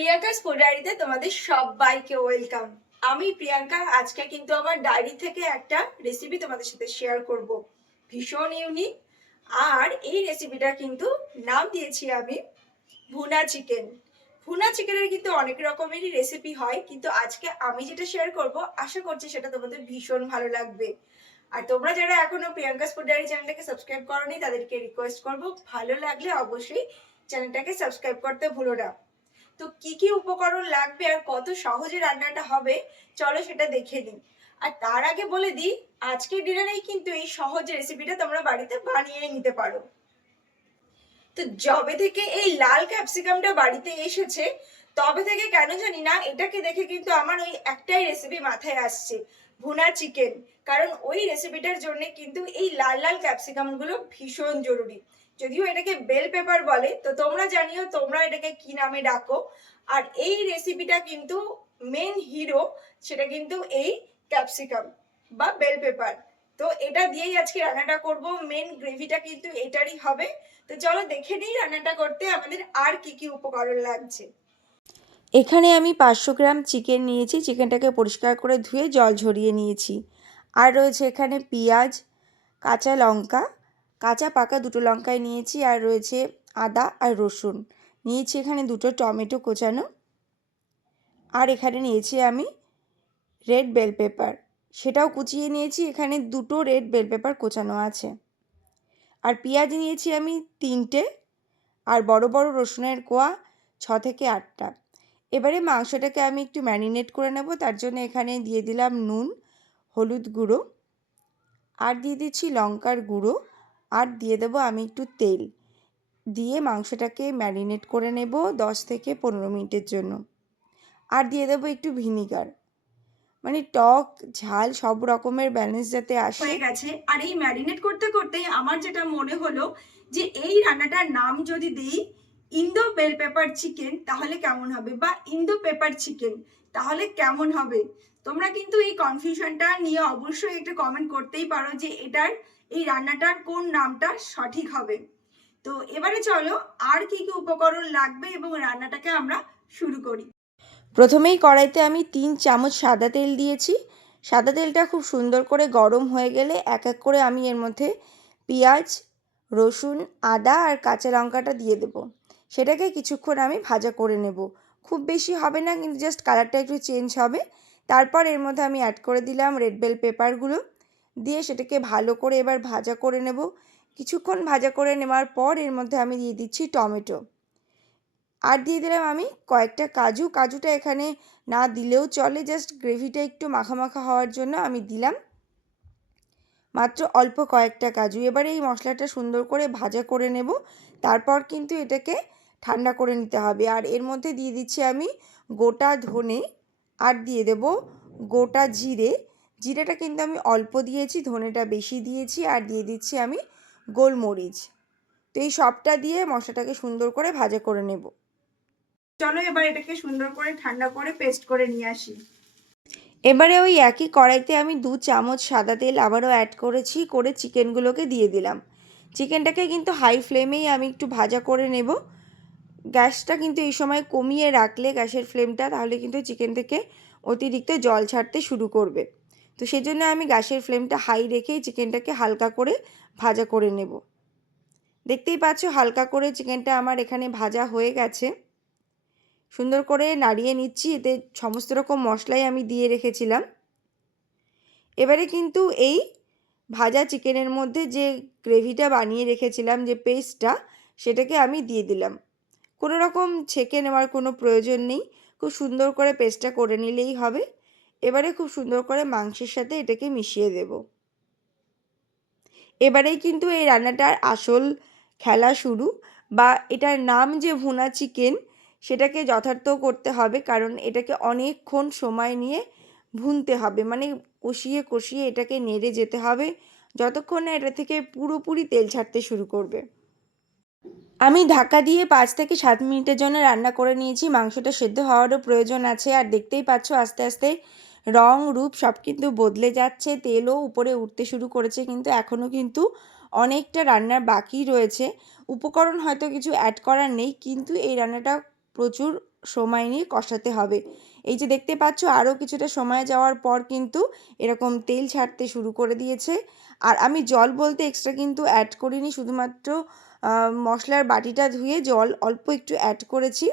Priyanka's food ডায়েরিতে তোমাদের সবাইকে ওয়েলকাম। আমি প্রিয়াঙ্কা আজকে কিন্তু আমার ডায়েরি থেকে একটা রেসিপি তোমাদের সাথে শেয়ার করব, ভীষণ ইউনিক। আর এই রেসিপিটা কিন্তু নাম দিয়েছি আমি ভুনা চিকেন। ভুনা চিকেনের কিন্তু অনেক রকমেরই রেসিপি হয়, কিন্তু আজকে আমি যেটা শেয়ার করব আশা করছি সেটা তোমাদের ভীষণ ভালো লাগবে। আর তোমরা যারা এখনো প্রিয়াঙ্কাস ফুড ডায়েরি চ্যানেলটাকে সাবস্ক্রাইব করোনি তাদেরকে রিকোয়েস্ট করব, ভালো লাগলে অবশ্যই চ্যানেলটাকে সাবস্ক্রাইব করতে ভুলো না। তো কি কি উপকরণ লাগবে আর কত সহজে রান্নাটা হবে চলো সেটা দেখে নিই। আর তার আগে বলে দিই, আজকের ডিনারেই কিন্তু এই সহজ রেসিপিটা তোমরা বাড়িতে বানিয়ে নিতে পারো। তো যবে থেকে এই লাল ক্যাপসিকামটা বাড়িতে এসেছে তবে থেকে কেন জানি না এটাকে দেখে কিন্তু আমার ওই একটাই রেসিপি মাথায় আসছে, ভুনা চিকেন। কারণ ওই রেসিপিটার জন্য কিন্তু এই লাল লাল ক্যাপসিকাম গুলো ভীষণ জরুরি। যদিও এটাকে বেল পেপার বলে, তো তোমরা জানিও তোমরা এটাকে কি নামে ডাকো। আর এই রেসিপিটা কিন্তু মেন হিরো সেটা কিন্তু এই ক্যাপসিকাম বা বেল পেপার। তো এটা দিয়েই আজকে রান্নাটা করব, মেন গ্রেভিটা কিন্তু এটারই হবে। তো চলো দেখে নিই রান্নাটা করতে আমাদের আর কি কি উপকরণ লাগছে। এখানে আমি 500 গ্রাম চিকেন নিয়েছি। চিকেনটাকে পরিষ্কার করে ধুয়ে জল ঝরিয়ে নিয়েছি। আর রয়েছে এখানে পেঁয়াজ, কাঁচা লঙ্কা, কাঁচা পাকা দুটো লঙ্কাই নিয়েছি। আর রয়েছে আদা আর রসুন নিয়েছি। এখানে দুটো টমেটো কোচানো। আর এখানে নিয়েছি আমি রেড বেল পেপার, সেটাও কুচিয়ে নিয়েছি। এখানে দুটো রেড বেল পেপার কোচানো আছে। আর পেঁয়াজ নিয়েছি আমি 3টে। আর বড় বড় রসুনের কোয়া 6 থেকে 8টা। এবারে মাংসটাকে আমি একটু ম্যারিনেট করে নেব। তার জন্য এখানে দিয়ে দিলাম নুন, হলুদ গুঁড়ো, আর দিয়ে দিচ্ছি লঙ্কার গুঁড়ো, আর দিয়ে দেবো আমি একটু তেল। দিয়ে মাংসটাকে ম্যারিনেট করে নেব 10 থেকে 15 মিনিটের জন্য। আর দিয়ে দেবো একটু ভিনিগার, মানে টক ঝাল সব রকমের ব্যালেন্স যাতে আসে। হয়ে গেছে। আর এই ম্যারিনেট করতে করতেই আমার যেটা মনে হলো যে এই রান্নাটার নাম যদি দিই ইন্দো বেল পেপার চিকেন তাহলে কেমন হবে, বা ইন্দো পেপার চিকেন তাহলে কেমন হবে। তোমরা কিন্তু এই কনফিউশনটা নিয়ে অবশ্যই একটা কমেন্ট করতেই পারো যে এটার এই রান্নাটার কোন নামটা সঠিক হবে। তো এবারে চলো আর কি কি উপকরণ লাগবে এবং রান্নাটাকে আমরা শুরু করি। প্রথমেই কড়াইতে আমি 3 চামচ সাদা তেল দিয়েছি। সাদা তেলটা খুব সুন্দর করে গরম হয়ে গেলে এক এক করে আমি এর মধ্যে পেঁয়াজ, রসুন, আদা আর কাঁচা লঙ্কাটা দিয়ে দেবো। সেটাকে কিছুক্ষণ আমি ভাজা করে নেব। খুব বেশি হবে না, কিন্তু জাস্ট কালারটা একটু চেঞ্জ হবে। তারপর এর মধ্যে আমি অ্যাড করে দিলাম রেড বেল পেপারগুলো। দিয়ে সেটাকে ভালো করে এবার ভাজা করে নেব। কিছুক্ষণ ভাজা করে নেওয়ার পর এর মধ্যে আমি দিয়ে দিচ্ছি টমেটো। আর দিয়ে দিলাম আমি কয়েকটা কাজু। কাজুটা এখানে না দিলেও চলে, জাস্ট গ্রেভিটা একটু মাখা মাখা হওয়ার জন্য আমি দিলাম মাত্র অল্প কয়েকটা কাজু। এবারে এই মশলাটা সুন্দর করে ভাজা করে নেব। তারপর কিন্তু এটাকে ঠান্ডা করে নিতে হবে। আর এর মধ্যে দিয়ে দিচ্ছি আমি গোটা ধনে, আর দিয়ে দেব গোটা জিরে। জিরেটা কিন্তু আমি অল্প দিয়েছি, ধনেটা বেশি দিয়েছি। আর দিয়ে দিচ্ছি আমি গোলমরিচ। তো এই সবটা দিয়ে মশলাটাকে সুন্দর করে ভাজা করে নেব। চলো এবার এটাকে সুন্দর করে ঠান্ডা করে পেস্ট করে নিয়ে আসি। এবারে ওই একই কড়াইতে আমি 2 চামচ সাদা তেল আবারও অ্যাড করেছি, করে চিকেনগুলোকে দিয়ে দিলাম। চিকেনটাকে কিন্তু হাই ফ্লেমেই আমি একটু ভাজা করে নেব। গ্যাসটা কিন্তু এই সময় কমিয়ে রাখলে গ্যাসের ফ্লেমটা, তাহলে কিন্তু চিকেন থেকে অতিরিক্ত জল ছাড়তে শুরু করবে। তো সেজন্য আমি গ্যাসের ফ্লেমটা হাই রেখেই চিকেনটাকে হালকা করে ভাজা করে নেব। দেখতেই পাচ্ছ হালকা করে চিকেনটা আমার এখানে ভাজা হয়ে গেছে। সুন্দর করে নাড়িয়ে নিচ্ছি, এতে সমস্ত রকম মশলাই আমি দিয়ে রেখেছিলাম। এবারে কিন্তু এই ভাজা চিকেনের মধ্যে যে গ্রেভিটা বানিয়ে রেখেছিলাম, যে পেস্টটা, সেটাকে আমি দিয়ে দিলাম। কোনো রকম ছেঁকে নেওয়ার কোনো প্রয়োজন নেই, খুব সুন্দর করে পেস্টটা করে নিলেই হবে। এবারে খুব সুন্দর করে মাংসের সাথে এটাকে মিশিয়ে দেব। এবারেই কিন্তু এই রান্নাটার আসল খেলা শুরু, বা এটার নাম যে ভুনা চিকেন, সেটাকে যথার্থ করতে হবে। কারণ এটাকে অনেকক্ষণ সময় নিয়ে ভুনতে হবে, মানে কষিয়ে কষিয়ে এটাকে নেড়ে যেতে হবে যতক্ষণ না এটা থেকে পুরোপুরি তেল ছাড়তে শুরু করবে। আমি ঢাকা দিয়ে 5 থেকে 7 মিনিটের জন্য রান্না করে নিয়েছি। মাংসটা সেদ্ধ হওয়ারও প্রয়োজন আছে। আর দেখতেই পাচ্ছ আস্তে আস্তে রং রূপ সব কিন্তু বদলে যাচ্ছে, তেলও উপরে উঠতে শুরু করেছে। কিন্তু এখনও কিন্তু অনেকটা রান্নার বাকি রয়েছে। উপকরণ হয়তো কিছু অ্যাড করার নেই, কিন্তু এই রান্নাটা প্রচুর সময় নিয়ে কষাতে হবে। এই যে দেখতে পাচ্ছ আরও কিছুটা সময় যাওয়ার পর কিন্তু এরকম তেল ছাড়তে শুরু করে দিয়েছে। আর আমি জল বলতে এক্সট্রা কিন্তু অ্যাড করিনি, শুধুমাত্র মশলার বাটিটা ধুয়ে জল অল্প একটু অ্যাড করেছি।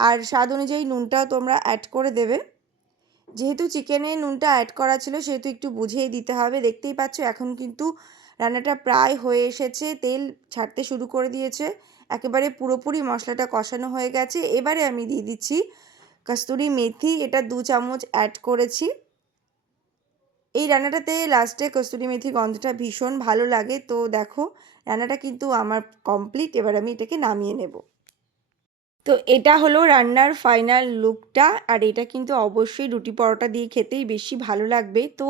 আর স্বাদ অনুযায়ী নুনটাও তোমরা অ্যাড করে দেবে। যেহেতু চিকেনে নুনটা অ্যাড করা ছিল সেহেতু একটু বুঝিয়ে দিতে হবে। দেখতেই পাচ্ছ এখন কিন্তু রান্নাটা প্রায় হয়ে এসেছে, তেল ছাড়তে শুরু করে দিয়েছে, একেবারে পুরোপুরি মশলাটা কষানো হয়ে গেছে। এবারে আমি দিয়ে দিচ্ছি কস্তুরি মেথি, এটা 2 চামচ অ্যাড করেছি। এই রান্নাটাতে লাস্টে কস্তুরি মেথি গন্ধটা ভীষণ ভালো লাগে। তো দেখো রান্নাটা কিন্তু আমার কমপ্লিট, এবার আমি এটাকে নামিয়ে নেব। তো এটা হলো রান্নার ফাইনাল লুকটা, আর এটা কিন্তু অবশ্যই রুটি পরোটা দিয়ে খেতেই বেশি ভালো লাগবে। তো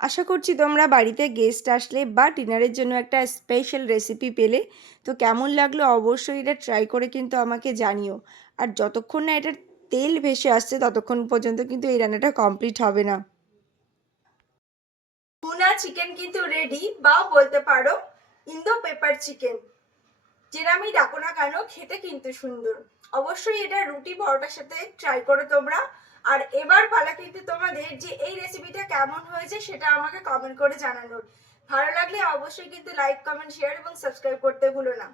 আশা করছি তোমরা বাড়িতে গেস্ট আসলে বা ডিনারের জন্য একটা স্পেশাল রেসিপি পেলে। তো কেমন লাগলো অবশ্যই এটা ট্রাই করে কিন্তু আমাকে জানিও। আর যতক্ষণ না এটার তেল ভেসে আসছে ততক্ষণ পর্যন্ত কিন্তু এই রান্নাটা কমপ্লিট হবে না। ভুনা চিকেন কিন্তু রেডি, বা বলতে পারো ইন্দো পেপার চিকেন, যেরামই ডাকো না কেন খেতে কিন্তু সুন্দর। অবশ্যই এটা রুটি পরোটার সাথে ট্রাই করো তোমরা। আর এবার পালা কিন্তু তোমাদের যে এই রেসিপিটা কেমন হয়েছে সেটা আমাকে কমেন্ট করে জানানোর। ভালো লাগলে অবশ্যই কিন্তু লাইক, কমেন্ট, শেয়ার এবং সাবস্ক্রাইব করতে ভুলো না।